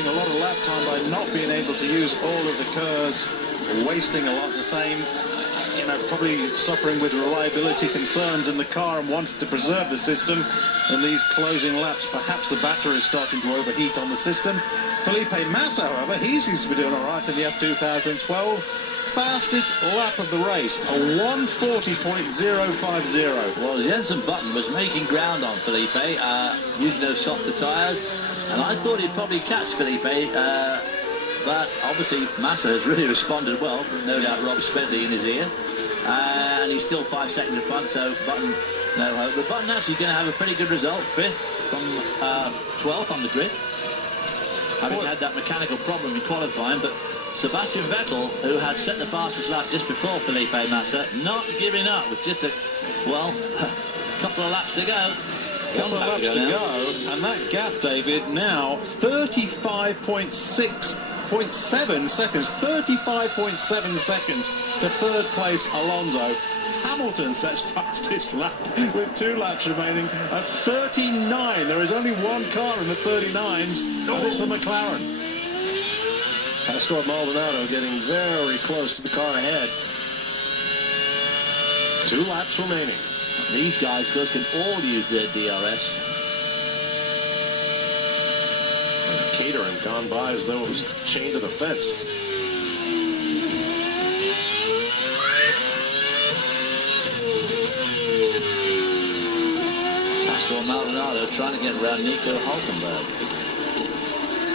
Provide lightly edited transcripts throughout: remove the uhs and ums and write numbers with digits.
losing a lot of lap time by not being able to use all of the curves, wasting a lot. The same, you know, probably suffering with reliability concerns in the car and wanted to preserve the system in these closing laps. Perhaps the battery is starting to overheat on the system. Felipe Massa, however, he seems to be doing all right in the F2012. Fastest lap of the race, a 1:40.050. Well, Jenson Button was making ground on Felipe, using those softer tyres, and I thought he'd probably catch Felipe, but obviously Massa has really responded well. No doubt Rob Smedley in his ear, and he's still 5 seconds in front, so Button, no hope. But Button actually going to have a pretty good result, 5th from 12th on the grid, having had that mechanical problem in qualifying. But Sebastian Vettel, who had set the fastest lap just before Felipe Massa, not giving up with just a couple of laps to go. Couple of laps to go, and that gap, David, now 35.7 seconds. 35.7 seconds to third place Alonso. Hamilton sets fastest lap with 2 laps remaining at 39. There is only one car in the 39s, and it's the McLaren. Pastor Maldonado getting very close to the car ahead. 2 laps remaining. These guys, of course, can all use their DRS. Catering gone by as though it was chained to the fence. Pastor Maldonado trying to get around Nico Hulkenberg.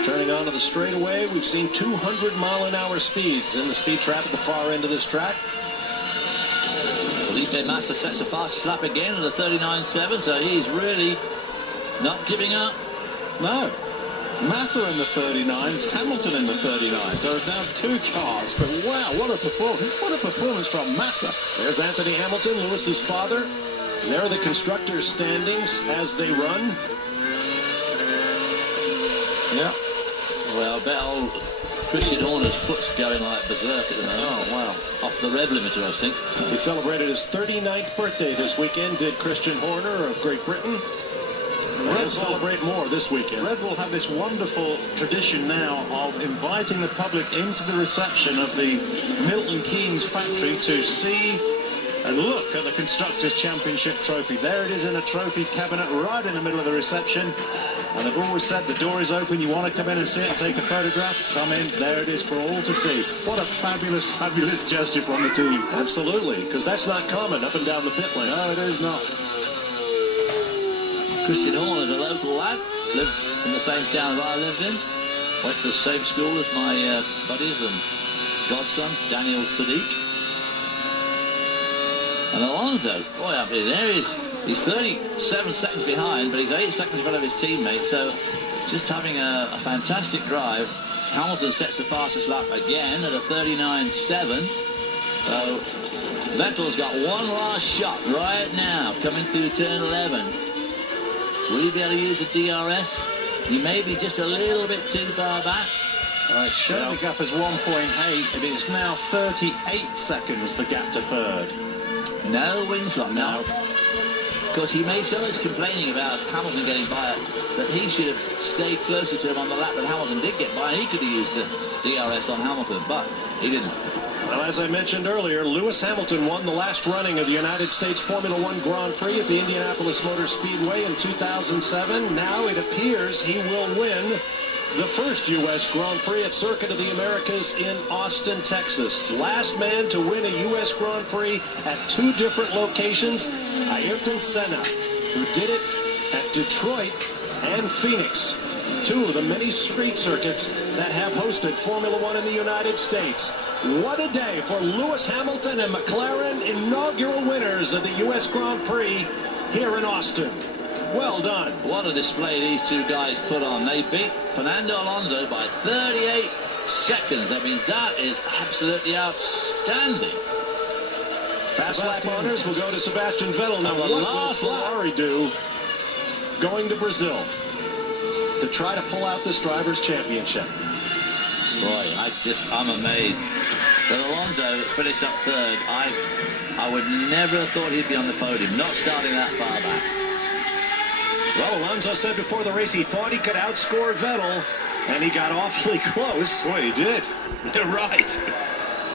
Turning onto the straightaway, we've seen 200-mile-an-hour speeds in the speed trap at the far end of this track. Felipe Massa sets the fastest lap again at a 39.7, so he's really not giving up. No. Massa in the 39s, Hamilton in the 39s. There are now 2 cars, but wow, what a performance from Massa. There's Anthony Hamilton, Lewis's father. There are the constructors' standings as they run. Yeah. Well, I bet old Christian Horner's foot's going like berserk at the moment. Oh, wow. Off the rev limiter, I think. He celebrated his 39th birthday this weekend, did Christian Horner of Great Britain. We'll celebrate more this weekend. Red Bull have this wonderful tradition now of inviting the public into the reception of the Milton Keynes factory to see and look at the Constructors' Championship trophy. There it is in a trophy cabinet right in the middle of the reception. And they've always said the door is open. You want to come in and see it and take a photograph? Come in. There it is for all to see. What a fabulous, fabulous gesture from the team. Absolutely, because that's not common up and down the pit lane. No, it is not. Christian Horner's a local lad. Lived in the same town as I lived in. Went to the same school as my buddies and godson, Daniel Sadiq. And Alonso, boy, I mean, there he is. He's 37 seconds behind, but he's 8 seconds in front of his teammate, so just having a fantastic drive. Hamilton sets the fastest lap again at a 39.7. So Vettel's got one last shot right now, coming through turn 11. Will he be able to use the DRS? He may be just a little bit too far back. All right, showing the gap as 1.8. It is now 38 seconds, the gap to third. No Winslow now. Of course, he may show us complaining about Hamilton getting by it, but he should have stayed closer to him on the lap that Hamilton did get by. He could have used the DRS on Hamilton, but he didn't. Well, as I mentioned earlier, Lewis Hamilton won the last running of the United States Formula One Grand Prix at the Indianapolis Motor Speedway in 2007. Now it appears he will win the first U.S. Grand Prix at Circuit of the Americas in Austin, Texas. Last man to win a U.S. Grand Prix at 2 different locations, Ayrton Senna, who did it at Detroit and Phoenix, 2 of the many street circuits that have hosted Formula One in the United States. What a day for Lewis Hamilton and McLaren, inaugural winners of the U.S. Grand Prix here in Austin. Well done. What a display these 2 guys put on. They beat Fernando Alonso by 38 seconds. I mean, that is absolutely outstanding. Fast lap honors will go to Sebastian Vettel. Now, what will Ferrari do going to Brazil to try to pull out this Drivers' Championship? Boy, I'm amazed. But Alonso finished up third. I would never have thought he'd be on the podium, not starting that far back. Well, Alonso said before the race he thought he could outscore Vettel, and he got awfully close. Boy, he did. You're right.